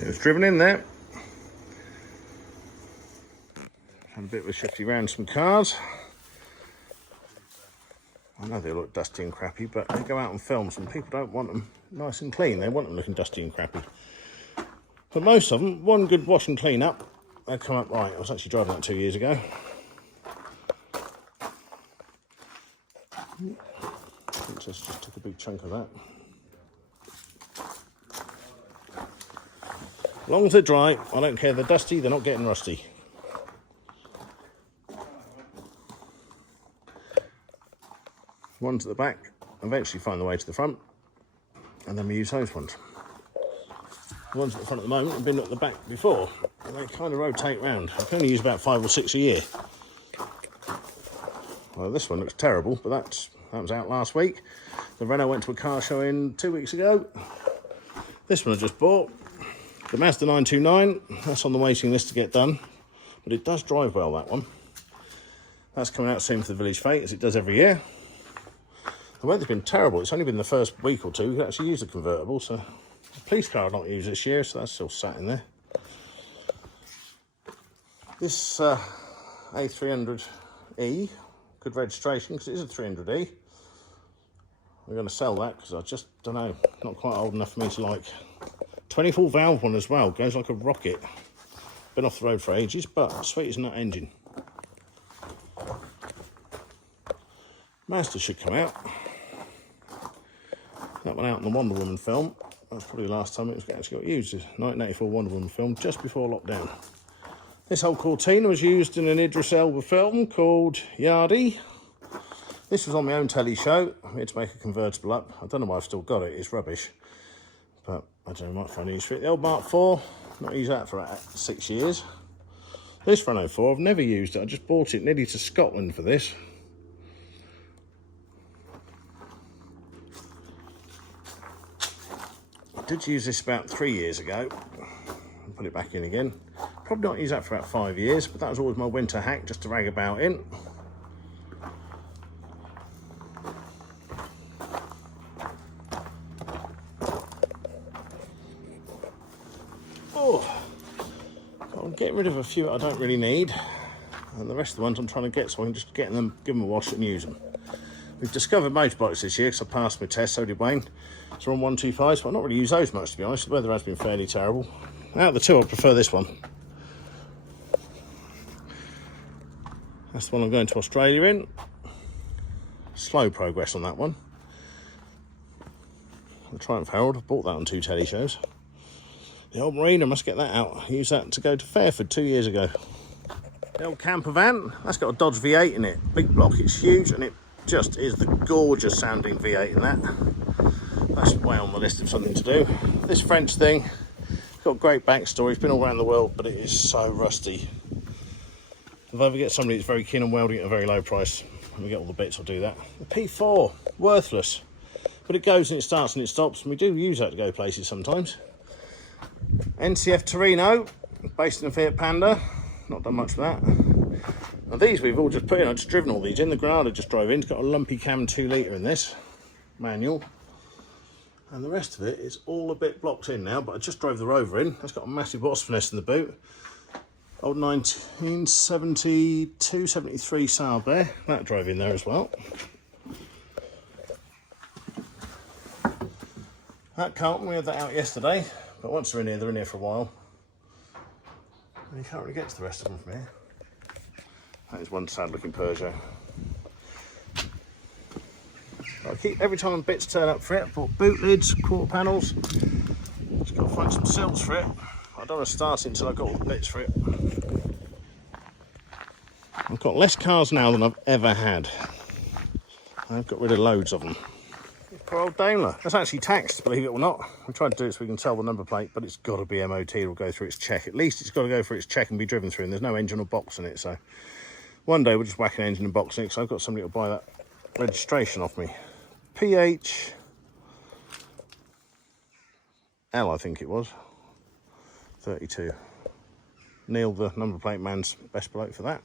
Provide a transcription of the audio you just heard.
It was driven in there. Had a bit of a shifty round some cars. I know they look dusty and crappy, but they go out on films and people don't want them nice and clean. They want them looking dusty and crappy. But most of them, one good wash and clean up, they come up right. I was actually driving that 2 years ago. Just took a big chunk of that. As long as they're dry, I don't care. They're dusty, they're not getting rusty. Ones at the back eventually find their way to the front, and then we use those ones. The ones at the front at the moment have been at the back before, and they kind of rotate round. I can only use about 5 or 6 a year. Well, this one looks terrible, but that was out last week. The Renault went to a car show in 2 weeks ago. This one I just bought. The Mazda 929, that's on the waiting list to get done, but it does drive well, that one. That's coming out soon for the Village Fete, as it does every year. The weather's been terrible. It's only been the first week or two we could actually use the convertible, so the police car I've not used this year, so that's still sat in there. This A300E, good registration because it is a 300E. We're going to sell that because I just don't know, not quite old enough for me to like. 24 valve one as well, goes like a rocket. Been off the road for ages, but sweet as a nut engine. Mazda should come out. That went out in the Wonder Woman film. That's probably the last time it was actually got used. 1984 Wonder Woman film, just before lockdown. This whole Cortina was used in an Idris Elba film called Yardi. This was on my own telly show. I had to make a convertible up. I don't know why I've still got it, it's rubbish. But I don't know, might find use for it. The old Mark IV, not used that for about 6 years. This Renault 4, I've never used it. I just bought it nearly to Scotland for this. I did use this about 3 years ago. I'll put it back in again. Probably not use that for about 5 years, but that was always my winter hack, just to rag about in. I'm getting rid of a few I don't really need, and the rest of the ones I'm trying to get so I can just get them, give them a wash and use them. We've discovered motorbikes this year because I passed my test, so did Wayne. So we're on 125s, but I've not really used those much, to be honest. The weather has been fairly terrible. Out of the two, I prefer this one. That's the one I'm going to Australia in. Slow progress on that one. The Triumph Herald, I bought that on 2 telly shows. The old Marina, must get that out. I used that to go to Fairford 2 years ago. The old camper van, that's got a Dodge V8 in it. Big block, it's huge, and it just is the gorgeous sounding V8 in that. That's way on the list of something to do. This French thing, it's got a great backstory. It's been all around the world, but it is so rusty. If I ever get somebody that's very keen on welding at a very low price, and we get all the bits, I'll do that. The P4, worthless. But it goes and it starts and it stops, and we do use that to go places sometimes. NCF Torino, based in a Fiat Panda. Not done much for that. Now these we've all just put in. I've just driven all these in. The Granada just drove in. It's got a lumpy cam 2 litre in this manual, and the rest of it is all a bit blocked in now. But I just drove the Rover in. It's got a massive boss finesse in the boot. Old 1972, 73 Saab there. That drove in there as well. That Carlton, we had that out yesterday. But once they're in here for a while. And you can't really get to the rest of them from here. That is one sad looking Peugeot. Every time bits turn up for it, I bought boot lids, quarter panels. Just got to find some sills for it. I don't want to start it until I've got all the bits for it. I've got less cars now than I've ever had. I've got rid of loads of them. Poor old Daimler. That's actually taxed, believe it or not. We tried to do it so we can sell the number plate, but it's got to be MOT. It'll go through its check. At least it's got to go through its check and be driven through, and there's no engine or box in it. So one day we'll just whack an engine and box in it, because I've got somebody to buy that registration off me. PH L, I think it was. 32. Neil, the number plate man's best bloke for that.